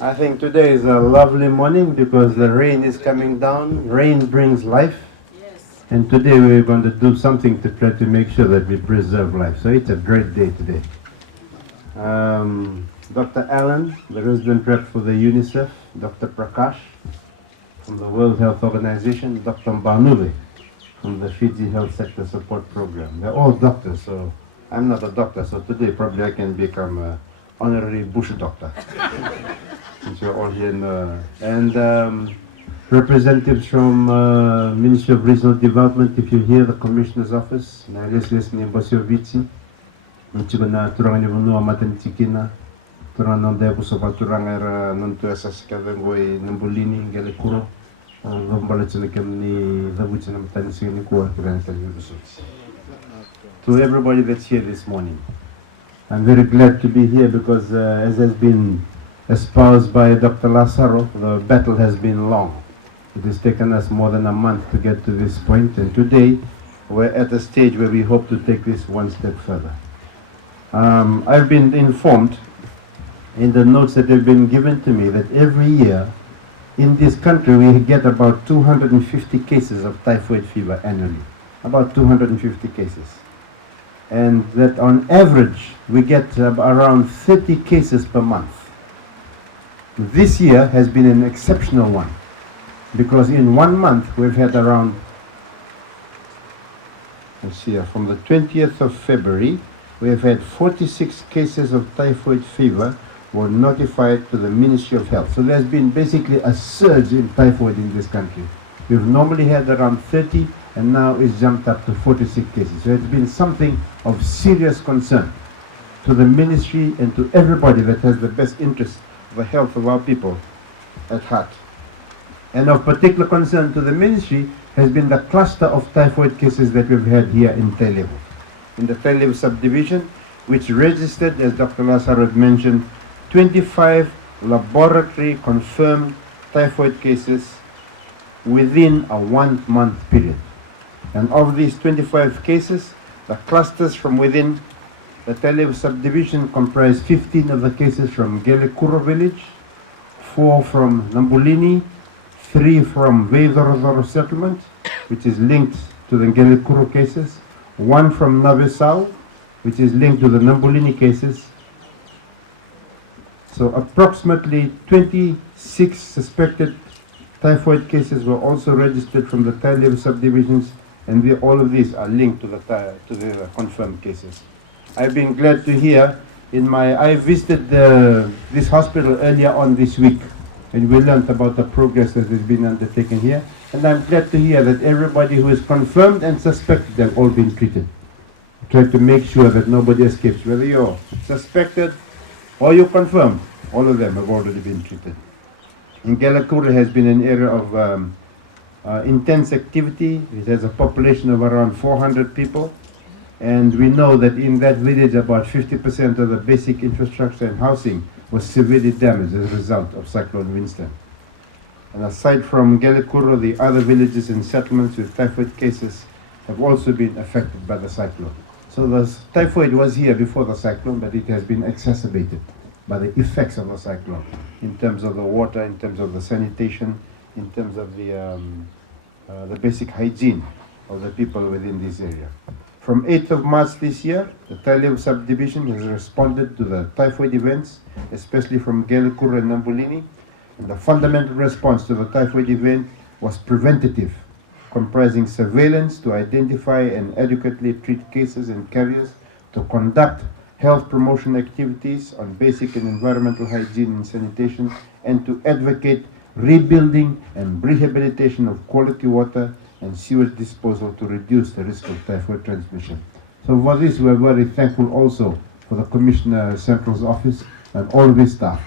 I think today is a lovely morning because the rain is coming down. Rain brings life. Yes. And today we're going to do something to try to make sure that we preserve life. So it's a great day today. Dr. Allen, the resident rep for the UNICEF, Dr. Prakash from the World Health Organization, Dr. Mbanube from the Fiji Health Sector Support Program. They're all doctors, so I'm not a doctor, so today probably I can become an honorary bush doctor. Since you're all here and representatives from Ministry of Regional Development, if you hear the Commissioner's Office, Nailes ni Bosiovici, Nchigana Turanga Nivunu Amatan Tikina, Turano de Busova Turanga Nontuasa Skavengoi Nambulini, Galikuro, Lombalachinikan, the Wichinam Tansinikua, to everybody that's here this morning. I'm very glad to be here because as has been espoused by Dr. Lazaro, the battle has been long. It has taken us more than a month to get to this point, and today we're at a stage where we hope to take this one step further. I've been informed in the notes that have been given to me that every year in this country we get about 250 cases of typhoid fever annually, about 250 cases. And that on average we get around 30 cases per month. This year has been an exceptional one because in 1 month we've had around, let's see here, from the 20th of February we've had 46 cases of typhoid fever were notified to the Ministry of Health. So there's been basically a surge in typhoid in this country. We've normally had around 30 and now it's jumped up to 46 cases. So it's been something of serious concern to the ministry and to everybody that has the best interest the health of our people at heart. And of particular concern to the ministry has been the cluster of typhoid cases that we've had here in Tailevu. In the Tailevu subdivision, which registered, as Dr. Lazaro had mentioned, 25 laboratory confirmed typhoid cases within a 1 month period. And of these 25 cases, the clusters from within the Tailevu subdivision comprise 15 of the cases from Gelekuro village, 4 from Nambulini, 3 from Veidorozoro settlement, which is linked to the Gelekuro cases, 1 from Navesau, which is linked to the Nambulini cases. So approximately 26 suspected typhoid cases were also registered from the Tailevu subdivisions, and all of these are linked to the confirmed cases. I've been glad to hear I visited this hospital earlier on this week, and we learned about the progress that has been undertaken here. And I'm glad to hear that everybody who is confirmed and suspected have all been treated. Try to make sure that nobody escapes. Whether you're suspected or you're confirmed, all of them have already been treated. In Gelekuro has been an area of intense activity. It has a population of around 400 people. And we know that in that village about 50% of the basic infrastructure and housing was severely damaged as a result of Cyclone Winston. And aside from Gelekuro, the other villages and settlements with typhoid cases have also been affected by the cyclone. So the typhoid was here before the cyclone, but it has been exacerbated by the effects of the cyclone in terms of the water, in terms of the sanitation, in terms of the basic hygiene of the people within this area. From 8th of March this year, the Tailevu subdivision has responded to the typhoid events, especially from Gelekuro and Nambulini. And the fundamental response to the typhoid event was preventative, comprising surveillance to identify and adequately treat cases and carriers, to conduct health promotion activities on basic and environmental hygiene and sanitation, and to advocate rebuilding and rehabilitation of quality water and sewage disposal to reduce the risk of typhoid transmission. So for this, we are very thankful also for the Commissioner Central's office and all of his staff.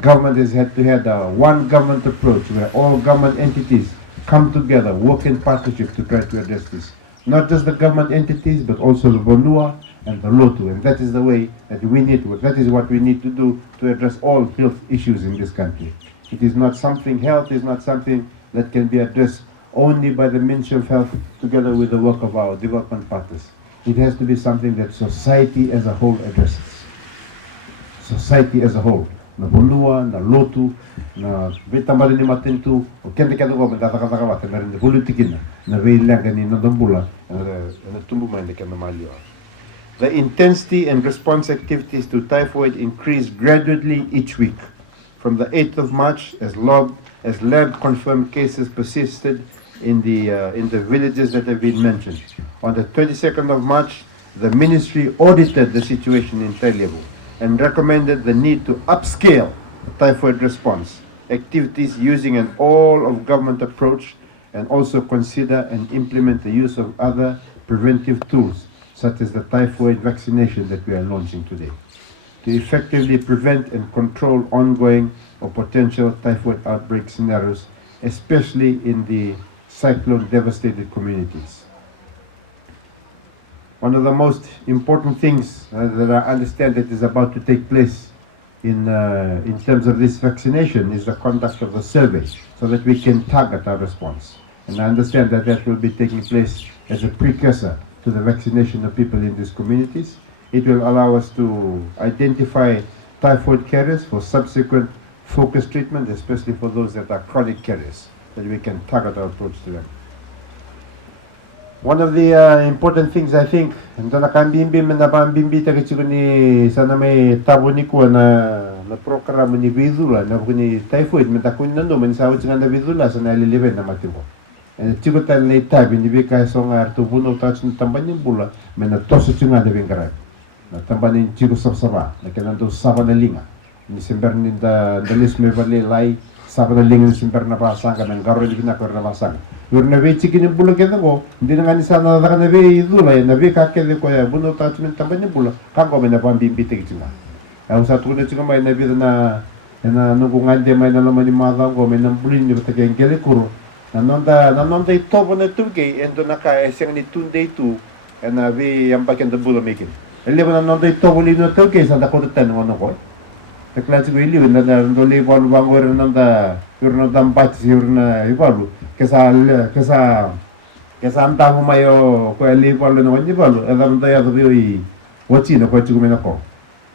Government has had to have a one government approach where all government entities come together, work in partnership to try to address this. Not just the government entities, but also the Bonua and the Lotu. And that is the way that we need to work. That is what we need to do to address all health issues in this country. It is not something, health is not something that can be addressed only by the Ministry of Health together with the work of our development partners. It has to be something that society as a whole addresses. Society as a whole. na Bonua, na Lotu, na Vitamari ni Matintu, o kende kende ko mendataka wate na rin politikin na veilang ni Nadambula na tumbuman ni Kanamalio. The intensity and response activities to typhoid increased gradually each week. From the 8th of March, as lab-confirmed cases persisted in the villages that have been mentioned. On the 22nd of March, the ministry audited the situation in Tailevu and recommended the need to upscale the typhoid response activities using an all-of-government approach and also consider and implement the use of other preventive tools such as the typhoid vaccination that we are launching today to effectively prevent and control ongoing or potential typhoid outbreak scenarios, especially in the cyclone-devastated communities. One of the most important things that I understand that is about to take place in terms of this vaccination is the conduct of the survey so that we can target our response. And I understand that that will be taking place as a precursor to the vaccination of people in these communities. It will allow us to identify typhoid carriers for subsequent focused treatment, especially for those that are chronic carriers, that we can target our approach to them. One of the important things I think, ito nakambimbi man na pambimbi tayo ni sana may tabo ni ko na programa ni Vidula na kuni typhoid man takun nando man sawat nga na Vidula sa naliliven na matibo. And chico tal na itabi ni bika so nga arto buno touch ni tambanin bula man na toso nga na bingara. Na tambanin chico sabsaba na kanando saba na linga. Ni sember ni da dalis me vale lai saba na linga ni sember na pasanga ng garo ni kinakor na pasanga. Yung nabi chikin yung bula kaya ko, hindi na nga ni sana na nabi idula, nabi kakede ko ya, buno touchment tamban yung bula, kako may napambimbitig siya. Ang sa tunay siya may nabi na nungungan di may nalaman yung mga ko, may nambulin yung tagay ang gelikuro, nanonda ito ko na tugay, endo na ka, siyang ni tunday ito, nabi yung pagkanda bula mikin. Eli mo nanonda ito ko lino tugay, sa nakulitan ng ano ko. Naklasi ko ili, nanonda iwalu bang wala nanonda, yung nandampati yung iwalu. Kesa anta mo mayo ko ali palo no wani palo adam ta ya to bi wachi no ko chugo mena ko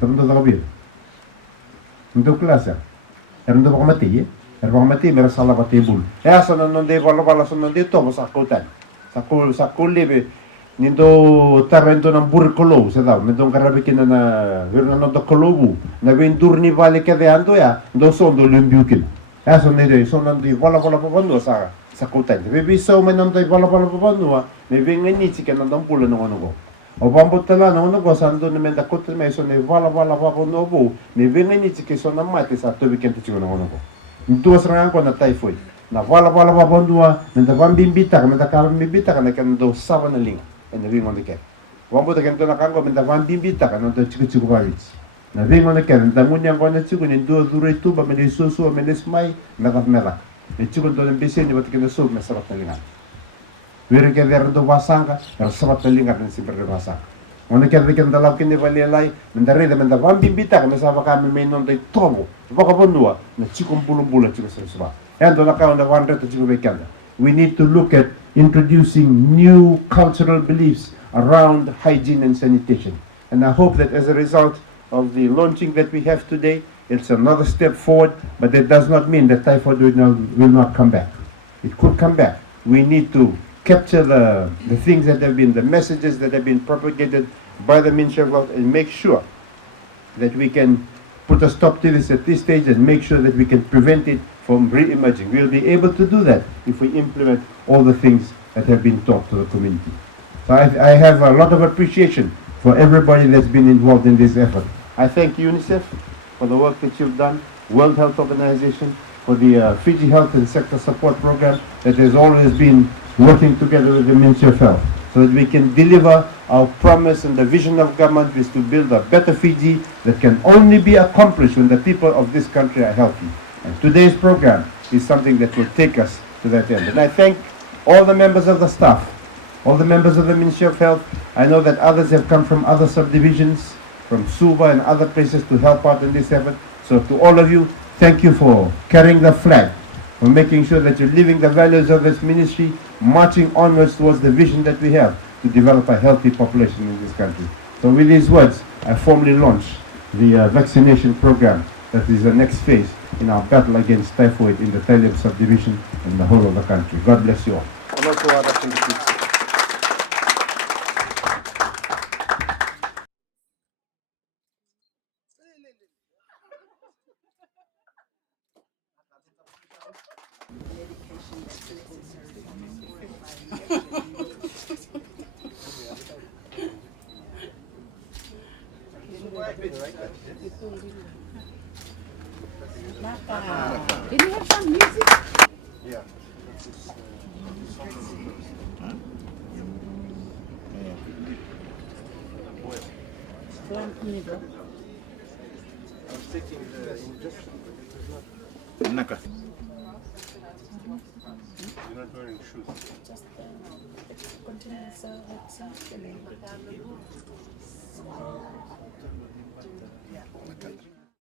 tam to ka bi ndo klasa ndo ko mati mera sala pa tebul asa no de palo so de to mo sakol lebe nindo tarento ng burkolo sa daw nindo karabi na verna no to kolobu na ventur ni vale que de ando ya do sondo limbiukin asa ne de sono di vola papando sa kutan. Maybe so man nang tayo pala papanua, maybe nga ni chika nang pula ng ano ko. O pambot tala ng ano ko, sando naman da kutan may so ne vala papanua po, maybe nga ni chika so na mati sa tubi kento chika ng ano ko. Ntuwas rangan ko na typhoid. Na vala papanua, nanda pambimbita ka, nanda kalambibita ka, nakando saba na linga. And nabing on the cat. Wambo da kento nakango, nanda pambimbita ka, nanda chika pavits. Nabing on the cat, nanda ngunyang ko na chika, nindo dure tuba, menisusu, menismay, merak. E chico do mbese ni batikena sub me sabat linga. Wiri ke der do wasanga, sabat linga ni si berde wasanga. Ona ke de ken dalaw ken vali lai, mendare de menda vambi bita me saba ka me non de tobo. Boka bonua, na chico mbulu chico seba. And on account of one to chico bekanda. We need to look at introducing new cultural beliefs around hygiene and sanitation. And I hope that as a result of the launching that we have today, it's another step forward, but that does not mean that typhoid will not come back. It could come back. We need to capture the things that have been, the messages that have been propagated by the Ministry of Health and make sure that we can put a stop to this at this stage and make sure that we can prevent it from re-emerging. We'll be able to do that if we implement all the things that have been taught to the community. So I have a lot of appreciation for everybody that's been involved in this effort. I thank UNICEF for the work that you've done, World Health Organization, for the Fiji Health and Sector Support Program that has always been working together with the Ministry of Health so that we can deliver our promise and the vision of government is to build a better Fiji that can only be accomplished when the people of this country are healthy. And today's program is something that will take us to that end. And I thank all the members of the staff, all the members of the Ministry of Health. I know that others have come from other subdivisions, from Suva and other places to help out in this effort. So to all of you, thank you for carrying the flag, for making sure that you're living the values of this ministry, marching onwards towards the vision that we have to develop a healthy population in this country. So with these words, I formally launch the vaccination program that is the next phase in our battle against typhoid in the Tailem subdivision and the whole of the country. God bless you all. Did you have some music? Yeah. Plant me, bro. I'm taking the injection. Naka. You're not wearing shoes. Just continuous